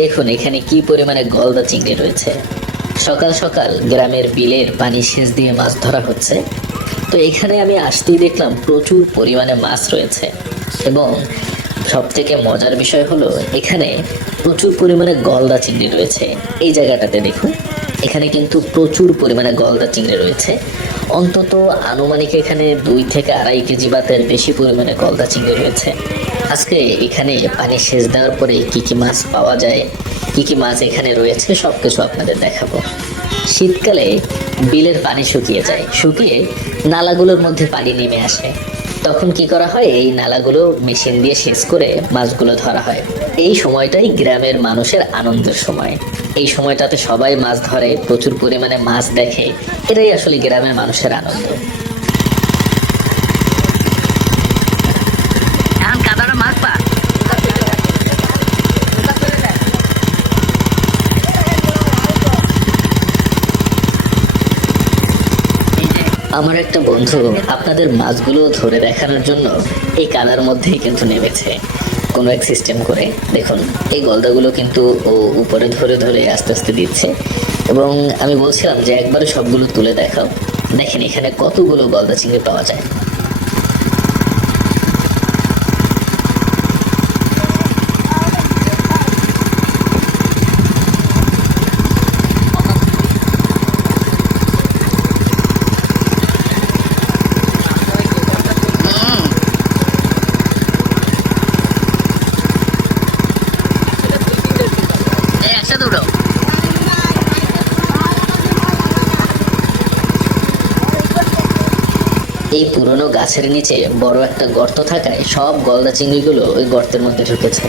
দেখুন এখানে কি পরিমাণে গলদা চিংড়ি রয়েছে। সকাল সকাল গ্রামের বিলের পানি সেচ দিয়ে মাছ ধরা হচ্ছে। তো এখানে আমি আসতেই দেখলাম প্রচুর পরিমাণে মাছ রয়েছে, এবং সব থেকে মজার বিষয় হলো এখানে প্রচুর পরিমাণে গলদা চিংড়ি রয়েছে। এই জায়গাটাতে দেখুন, এখানে কিন্তু প্রচুর পরিমাণে গলদা চিংড়ি রয়েছে। অন্তত আনুমানিক এখানে 2 থেকে 2.5 কেজি বাতের বেশি পরিমাণে গলদা চিংড়ি রয়েছে। আজকে এখানে পানি সেচ দেওয়ার পরে কি কি মাছ পাওয়া যায়, কি কি মাছ এখানে রয়েছে, সবকিছু আপনাদের দেখাবো। শীতকালে বিলের পানি শুকিয়ে যায়, শুকিয়ে নালাগুলোর মধ্যে পানি নেমে আসে। তখন কি করা হয়, এই নালাগুলো মেশিন দিয়ে সেচ করে মাছগুলো ধরা হয়। এই সময়টাই গ্রামের মানুষের আনন্দের সময়। এই সময়টাতে সবাই মাছ ধরে, প্রচুর পরিমাণে মাছ দেখে। এটাই আসলে গ্রামের মানুষের আনন্দ। এখন কাদাটা মাছ পা আমার একটা বন্ধু আপনাদের মাছগুলো ধরে দেখানোর জন্য এই কাদার মধ্যেই কিন্তু নেমেছে কোনো এক সিস্টেম করে। দেখুন এই গলদাগুলো কিন্তু ও উপরে ধরে ধরে আস্তে আস্তে দিচ্ছে, এবং আমি বলছিলাম যে একবারে সবগুলো তুলে দেখাও। দেখেন এখানে কতগুলো গলদা চিংড়ি পাওয়া যায়। একসাথে উঠো। এই পুরনো গাছের নিচে বড় একটা গর্ত থাকায় সব গলদা চিংড়িগুলো ওই গর্তের মধ্যে ঢুকেছে।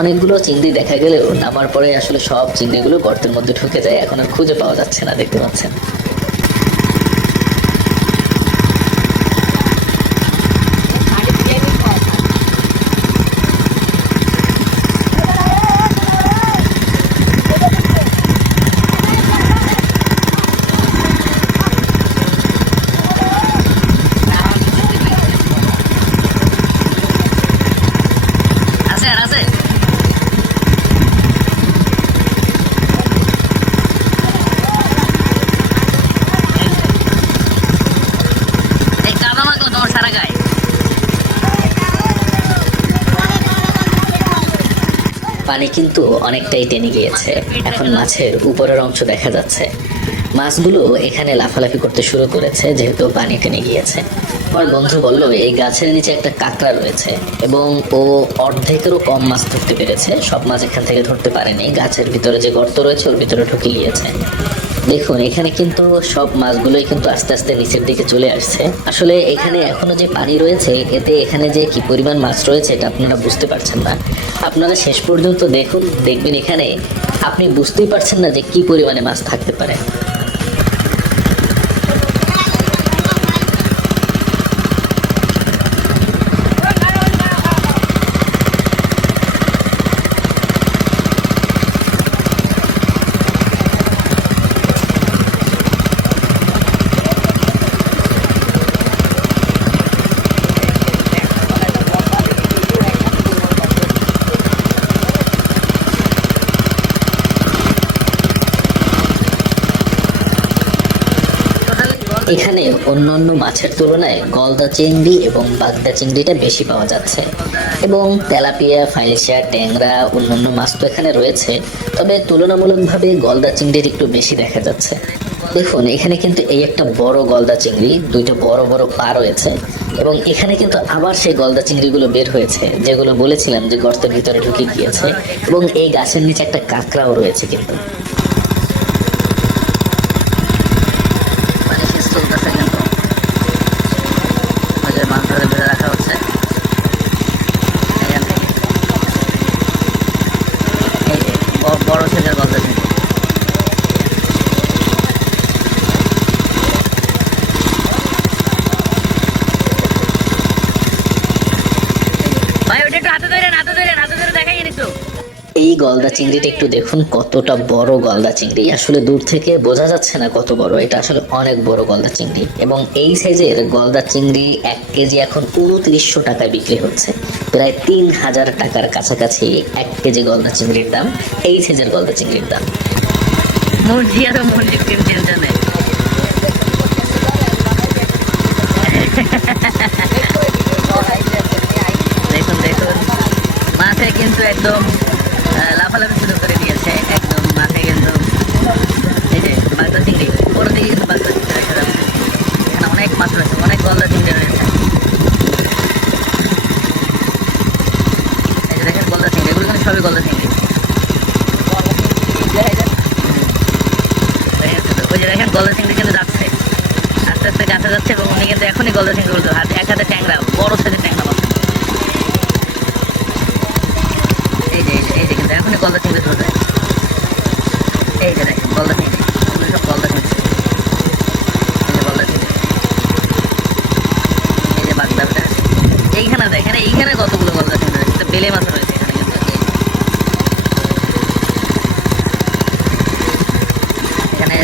অনেকগুলো চিংড়ি দেখা গেলেও নামার পরে আসলে সব চিংড়িগুলো গর্তের মধ্যে ঢুকে যায়, এখন আর খুঁজে পাওয়া যাচ্ছে না, দেখতে পাচ্ছেন। আছে আর আছে। এই কাদা মাখলো তোমার সারা গায়ে। পানি কিন্তু অনেকটাই টেনে গিয়েছে, এখন মাছের উপরের অংশ দেখা যাচ্ছে। মাছগুলো এখানে লাফালাফি করতে শুরু করেছে যেহেতু পানি টেনে গিয়েছে। আমার বন্ধু বলল এই গাছের নিচে একটা কাঁকড়া রয়েছে, এবং ও অর্ধেকেরও কম মাছ ধরতে পেরেছে। সব মাছ এখান থেকে ধরতে পারেনি, গাছের ভিতরে যে গর্ত রয়েছে ওর ভিতরে ঢুকে গিয়েছে। দেখুন এখানে কিন্তু সব মাছগুলোই কিন্তু আস্তে আস্তে নিচের দিকে চলে আসছে। আসলে এখানে এখনো যে পানি রয়েছে, এতে এখানে যে কি পরিমাণ মাছ রয়েছে এটা আপনারা বুঝতে পারছেন না। আপনারা শেষ পর্যন্ত দেখুন, দেখবেন এখানে আপনি বুঝতেই পারছেন না যে কি পরিমাণে মাছ থাকতে পারে। এখানে অন্যান্য মাছের তুলনায় গলদা চিংড়ি এবং বাগদা চিংড়িটা বেশি পাওয়া যাচ্ছে, এবং তেলাপিয়া, ফাইলেশিয়া, ট্যাংরা, অন্যান্য মাছ তো এখানে রয়েছে, তবে তুলনামূলকভাবে গলদা চিংড়ির একটু বেশি দেখা যাচ্ছে। দেখুন এখানে কিন্তু এই একটা বড় গলদা চিংড়ি, দুইটা বড় বড় পা রয়েছে, এবং এখানে কিন্তু আবার সেই গলদা চিংড়িগুলো বের হয়েছে যেগুলো বলেছিলাম যে গর্তের ভিতরে ঢুকে গিয়েছে, এবং এই গাছের নিচে একটা কাঁকড়াও রয়েছে কিন্তু। বড় সাইজের গলদা চিংড়ি। ভাই ওটা একটু হাতে ধরে দেখাই একটু। এই গলদা চিংড়িটা একটু দেখুন কতটা বড় গলদা চিংড়ি, আসলে দূর থেকে বোঝা যাচ্ছে না কত বড়, এটা আসলে অনেক বড় গলদা চিংড়ি। এবং এই সাইজের গলদা চিংড়ি 1 কেজি এখন 2900 টাকায় বিক্রি হচ্ছে। প্রায় 3,000 টাকার কাছাকাছি 1 কেজি গলদা চিংড়ির দাম, এই সাইজের গলদা চিংড়ির দাম। মুরগি আর মুরগির টেনশন নেই। দেখুন দেখুন, মাথায় কিন্তু একদম লাফালাফি শুরু করে দিয়েছে, একদম মাথায় কিন্তু এই যে বাগদা চিংড়ি, ওর দিকে কিন্তু বাগদা চিংড়ি দেখা যাচ্ছে। এখানে অনেক মাছ রয়েছে, অনেক গলদা চিংড়ি রয়েছে। এই যে দেখেন গলদা চিংড়ি, এগুলো কিন্তু সবই গলদা চিংড়ি। ওই যে দেখেন গলদা চিংড়ি কিন্তু যাচ্ছে, আস্তে আস্তে কাছে যাচ্ছে, এবং উনি কিন্তু এখনই গলদা চিংড়ি বলতে এক হাতে ট্যাংরা, বড় সাইজের ট্যাংরা মাছ। এই যে কিন্তু এখনই গলদা চিংড়ি ধরবে। এই যে দেখেন গলদা চিংড়ি, এগুলো সব গলদা চিংড়ি। এই যে গলদা চিংড়ি, এই যে বাগদা। এইখানে দেখেন, এইখানে কতগুলো গলদা চিংড়ি রয়েছে, বেলে মাছ রয়েছে এখানে কিন্তু। এখানে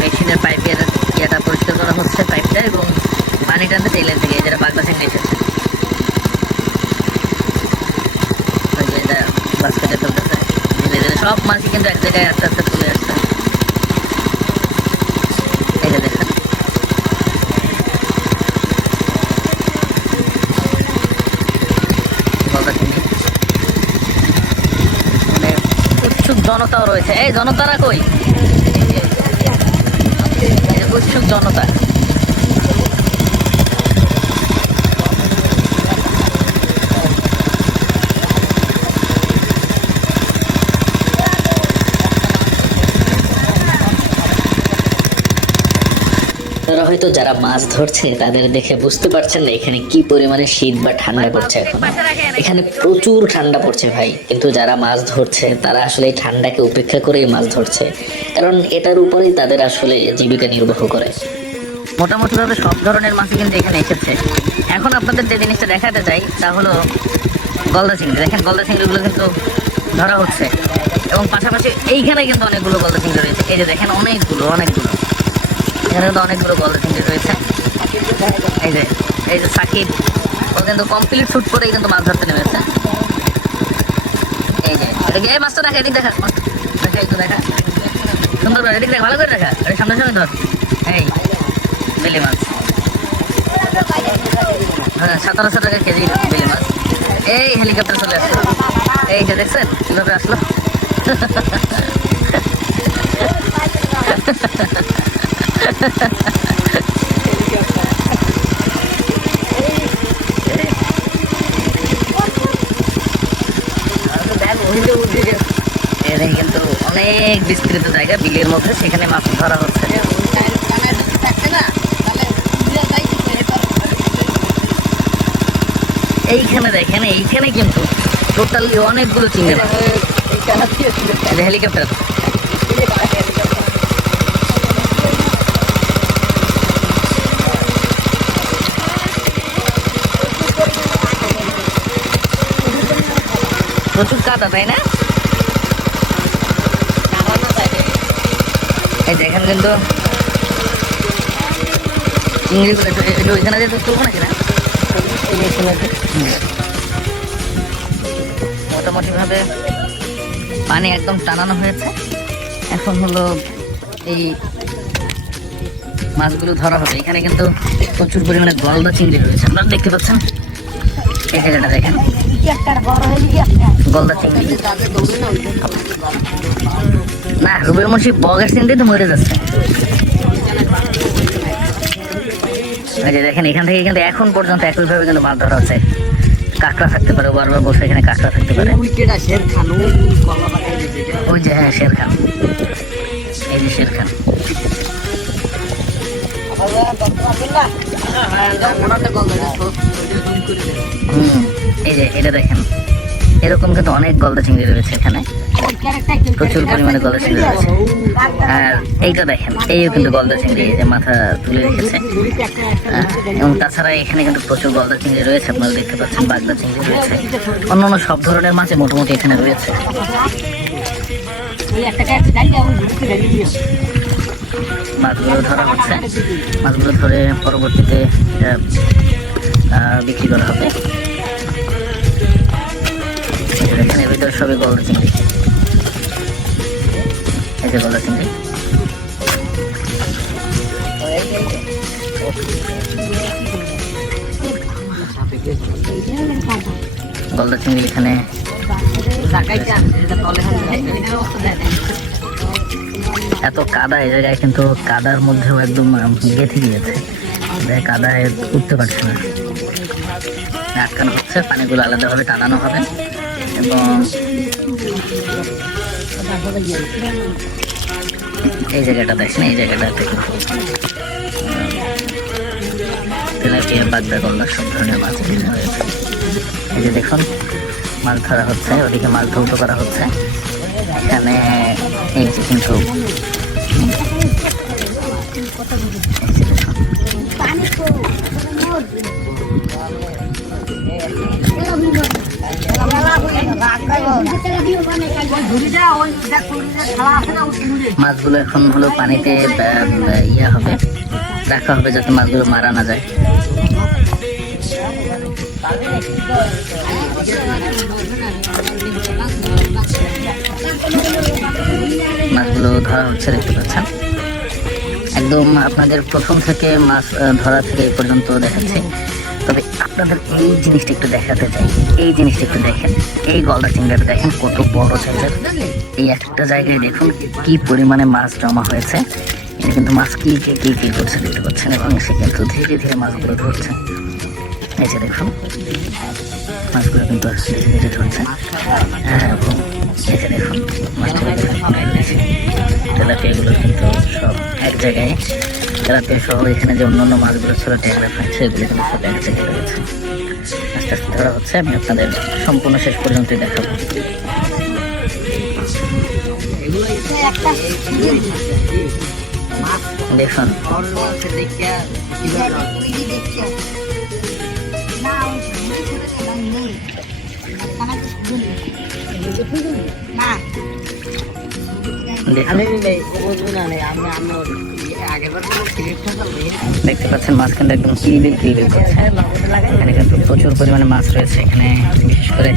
মেশিনের পাইপের ইয়েটা পরিষ্কার করা হচ্ছে, পাইপটা, এবং পানি টানতে তেলের থেকে যেটা বাগদা চিংড়ি এসেছে। বাস্কেটে ফেলতেছে ধীরে ধীরে, সব মাছই কিন্তু এক জায়গায় আস্তে আস্তে তুলে আসছে। এই যে দেখেন গলদা চিংড়ি, মানে উৎসুক জনতাও রয়েছে। এই জনতারা কই? এই যে উৎসুক জনতা। আপনারা হয়তো যারা মাছ ধরছে তাদের দেখে বুঝতে পারছেন না এখানে কি পরিমাণে শীত বা ঠান্ডা পড়ছে। এখন এখানে প্রচুর ঠান্ডা পড়ছে ভাই, কিন্তু যারা মাছ ধরছে তারা আসলে এই ঠান্ডাকে উপেক্ষা করেই মাছ ধরছে, কারণ এটার উপরেই তাদের আসলে জীবিকা নির্বাহ করে। মোটামুটি ভাবে সব ধরনের মাছই কিন্তু এখানে এসেছে। এখন আপনাদের যে জিনিসটা দেখাতে চাই তা হলো গলদা চিংড়ি। দেখেন গলদা চিংড়িগুলো কিন্তু ধরা হচ্ছে, এবং পাশাপাশি এইখানে কিন্তু অনেকগুলো গলদা চিংড়ি রয়েছে। এই যে দেখেন অনেকগুলো এখানে কিন্তু অনেকগুলো গলদা চিংড়ি রয়েছে। এই যে সাকিব, ও কিন্তু কমপ্লিট শুট করেই কিন্তু মাছ ধরতে নেমেছে। এই যে এদিকে, এই মাছটা দেখা, এদিক দেখা, দেখা একটু দেখা সুন্দর করে, এদিক দেখা, ভালো করে দেখা, সামনে সামনে ধর। এই বেলে মাছ, 1700 টাকা কেজি বেলে মাছ। এই হেলিকপ্টার চলে আসলো, এই যে দেখছেন কিভাবে আসলো। কিন্তু অনেক বিস্তৃত জায়গা বিলের মধ্যে, সেখানে মাছ ধরা হচ্ছে। এইখানে দেখেন, এইখানে কিন্তু টোটালি অনেকগুলো চিংড়ি মাছ। হেলিকপ্টার, প্রচুর কাদা, তাই না? এই দেখেন কিন্তু চিংড়িগুলো একটু ওইখানে যেতে তুলবো নাকি না? মোটামুটি ভাবে পানি একদম টানানো হয়েছে। এখন হলো এই মাছগুলো ধরা হবে। এখানে কিন্তু প্রচুর পরিমাণে গলদা চিংড়ি রয়েছে, আপনারা দেখতে পাচ্ছেন। এই জায়গাটা দেখেন, গলদা চিংড়ি না, রুবেল মসি বগের চিংড়ি তো মরে যাচ্ছে। এই যে দেখেন, এখান থেকে কিন্তু এখন পর্যন্ত একইভাবে কিন্তু মাছ ধরা হচ্ছে। কাঁকড়া থাকতে পারে, বারবার বসে এখানে কাঁকড়া থাকতে পারে। ওই যে হ্যাঁ, শেরখান, এই যে শেরখান। এই যে এটা দেখেন, এরকম কিন্তু অনেক গলদা চিংড়ি রয়েছে এখানে, প্রচুর পরিমাণে গলদা চিংড়ি রয়েছে। আর এইটা দেখেন, এইও কিন্তু গলদা চিংড়ি, এই যে মাথা তুলে রেখেছে। এবং তাছাড়া এখানে কিন্তু প্রচুর গলদা চিংড়ি রয়েছে, আপনারা দেখতে পাচ্ছেন। বাগদা চিংড়ি রয়েছে, অন্যান্য সব ধরনের মাছে মোটামুটি এখানে রয়েছে। মাছগুলো ধরা হচ্ছে, মাছগুলো ধরে পরবর্তীতে বিক্রি করা হবে। দেখেন এর ভিতরে সবই গলদা চিংড়ি। এই যে গলদা চিংড়ি। গলদা চিংড়ি এখানে এত কাদা এই জায়গায়, কিন্তু কাদার মধ্যেও একদম গেঁথে গিয়েছে, কাদায় উঠতে পারছে না, আটকানো হচ্ছে। পানিগুলো আলাদাভাবে টানানো হবে এবং এই জায়গাটা দেখেন, এই জায়গাটাতে কিন্তু তেলাপিয়া, বাগদা, গলদা সব ধরনের মাছ এখানে রয়েছে। এই যে দেখুন মাছ ধরা হচ্ছে, ওদিকে মাছ ধৌত করা হচ্ছে। এখানে এই যে কিন্তু মাছগুলো এখন হলো পানিতে ইয়া হবে, রাখা হবে যাতে মাছগুলো মারা না যায়। মাছগুলো ধরা হচ্ছে, দেখতে পাচ্ছেন একদম আপনাদের প্রথম থেকে মাছ ধরা থেকে এই পর্যন্ত দেখাচ্ছি। তবে আপনাদের এই জিনিসটা একটু দেখাতে চাই, এই জিনিসটা একটু দেখেন, এই গলদা চিংড়িটা দেখেন কত বড় সাইজের। এই একটা জায়গায় দেখুন কি পরিমাণে মাছ জমা হয়েছে। এটা কিন্তু মাছ কি করছে দেখতে পাচ্ছেন, এবং সে কিন্তু ধীরে ধীরে মাছগুলো ধরছে। এই যে দেখুন মাছগুলো কিন্তু ধীরে ধীরে ধরছে, এবং এই যে দেখুন মাছগুলো তেলাপিয়াগুলো কিন্তু সব এক জায়গায়, তেলাপিয়া সহ এখানে যে অন্যান্য মাছগুলো ছিল ট্যাংরা ফ্রাই, সেগুলো কিন্তু সব এক জায়গায় রয়েছে। আস্তে আস্তে ধরা হচ্ছে, আমি আপনাদের সম্পূর্ণ শেষ পর্যন্তই দেখাবো। দেখুন দেখতে পাচ্ছেন মাছ কিন্তু একদম কিলবিল করছে। এখানে কিন্তু প্রচুর পরিমাণে মাছ রয়েছে। এখানে বিশেষ করে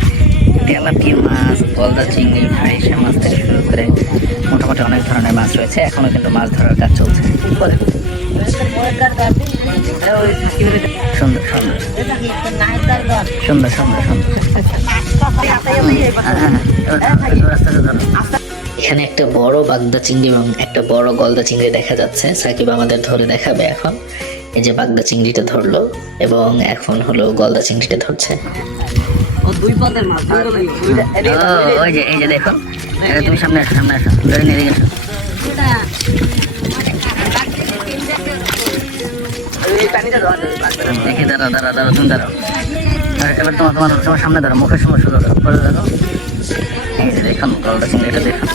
তেলাপিয়া মাছ, গলদা চিংড়ি, ফাইসা মাছ থেকে শুরু করে মোটামুটি অনেক ধরনের মাছ রয়েছে। এখনো কিন্তু মাছ ধরার কাজ চলছে। সুন্দর সুন্দর সুন্দর সুন্দর সুন্দর। এখানে একটা বড় বাগদা চিংড়ি এবং একটা বড় গলদা চিংড়ি দেখা যাচ্ছে। সাকিব আমাদের ধরে দেখাবে এখন। এই যে বাগদা চিংড়িটা ধরলো এবং এখন হলো গলদা চিংড়িটা ধরছে। ওই যে এই যে দেখুন, তুমি সামনে আসো, সামনে আসো, ধরে নিয়ে এদিকে আসো। দেখে দাঁড়াও দাঁড়াও দাঁড়াও, তুমি দাঁড়াও। এবার তোমার সামনে দাঁড়াও, মুখের সমস্যা দাঁড়াও, পরে দাঁড়াও। এই যে দেখুন গলদা চিংড়িটা দেখুন,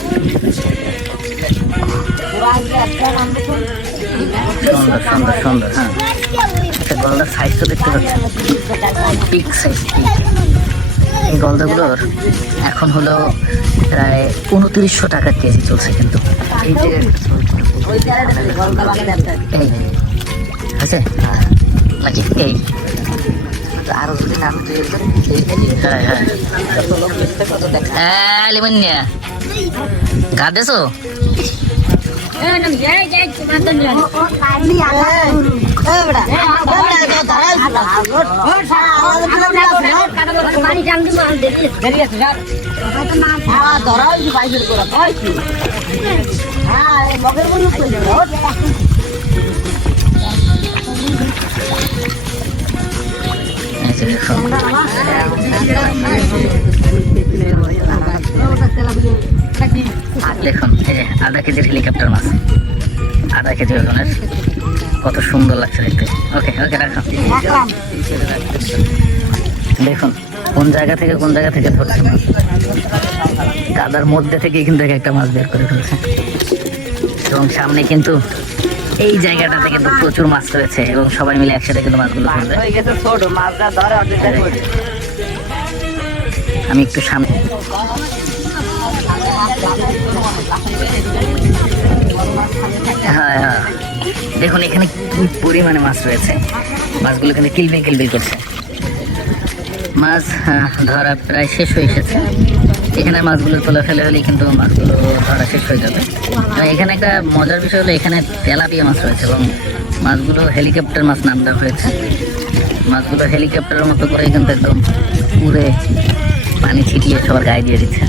সুন্দর সুন্দর সুন্দর। হ্যাঁ আচ্ছা, গলদার সাইজ তো দেখতে পাচ্ছেন, বিগ সাইজ। এই গলদাগুলোর এখন হলো প্রায় 2900 টাকা কেজি চলছে। কিন্তু এই যে আছে নাকি এই আরো যদি নাম গা দেছো দেখুন এই যে আধা কেজির হেলিকপ্টার মাছ, আধা কেজি ওজনের, কত সুন্দর লাগছে দেখতে। ওকে ওকে রাখো। দেখুন কোন জায়গা থেকে ধরছে মাছ, কাদার মধ্যে থেকে কিন্তু একটা মাছ বের করে ফেলছে। এবং সামনে কিন্তু এই জায়গাটাতে কিন্তু প্রচুর মাছ রয়েছে এবং সবাই মিলে একসাথে কিন্তু মাছগুলো ধরবে। আমি একটু সামনে, হ্যাঁ হ্যাঁ দেখুন এখানে কি পরিমাণে মাছ রয়েছে। মাছগুলো কিন্তু কিলবিল করছে। মাছ ধরা প্রায় শেষ হয়ে এসেছে। এখানে মাছগুলো তোলা ফেলে হলেই কিন্তু মাছগুলো ধরা শেষ হয়ে যাবে। আর এখানে একটা মজার বিষয় হলো এখানে তেলাপিয়া মাছ রয়েছে এবং মাছগুলো হেলিকপ্টার মাছ নাম দেওয়া হয়েছে। মাছগুলো হেলিকপ্টারের মতো করে কিন্তু একদম উড়ে পানি ছিটিয়ে সবার গায়ে দিয়ে দিচ্ছে।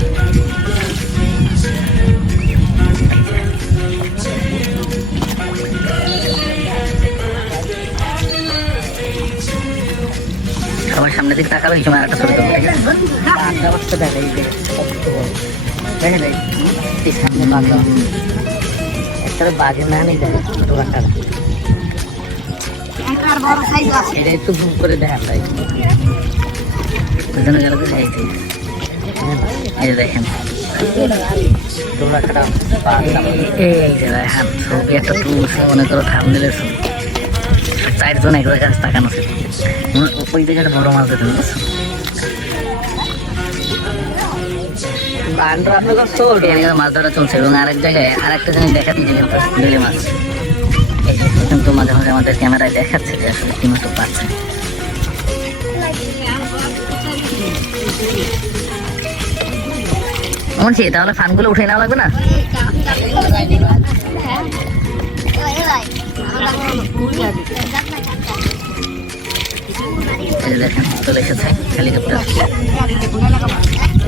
সবার সামনে দিকে তাকালো এই সময় একটা ছবি তুলতে বাজে না নেই এটা একটু জুম করে দেখান ভাই, ওই জন্য গেল এই দেখেন এই যে রায়হান ছবি একটা তুলছে, মনে করো থামনেলের ছবি, 4 জন একবার কাছে তাকানো ছিল। ওই দিকে একটা বড় মাছ দেখতে পাচ্ছ, মাছ ধরা চলছে। এবং আরেক জায়গায় আরেকটা জিনিস দেখা দিচ্ছে কিন্তু বেলে মাছ কিন্তু মাঝে মাঝে আমাদের ক্যামেরায় দেখাচ্ছে যে আসলে কি মাছ পাচ্ছে। মনছি তাহলে ফানগুলো উঠে নেওয়া লাগবে না? দেখেন চলে এসেছে হেলিকপ্টার।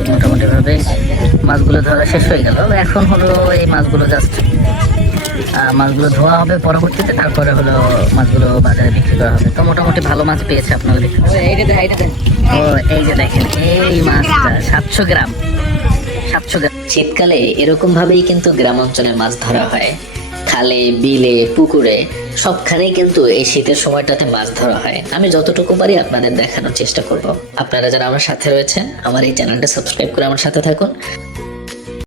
মোটামুটি ভাবে মাছগুলো ধরা শেষ হয়ে গেল। এখন হলো এই মাছগুলো জাস্ট মাছগুলো ধোয়া হবে পরবর্তীতে, তারপরে হলো মাছগুলো বাজারে বিক্রি করা হবে। তো মোটামুটি ভালো মাছ পেয়েছে আপনারা দেখুন। ও এই যে দেখেন এই মাছটা 700 গ্রাম। শীতকালে এরকম ভাবেই কিন্তু গ্রাম অঞ্চলে মাছ ধরা হয়। খালে, বিলে, পুকুরে সবখানেই কিন্তু এই শীতের সময়টাতে মাছ ধরা হয়। আমি যতটুকু পারি আপনাদের দেখানোর চেষ্টা করব। আপনারা যারা আমার সাথে রয়েছেন আমার এই চ্যানেলটা সাবস্ক্রাইব করে আমার সাথে থাকুন।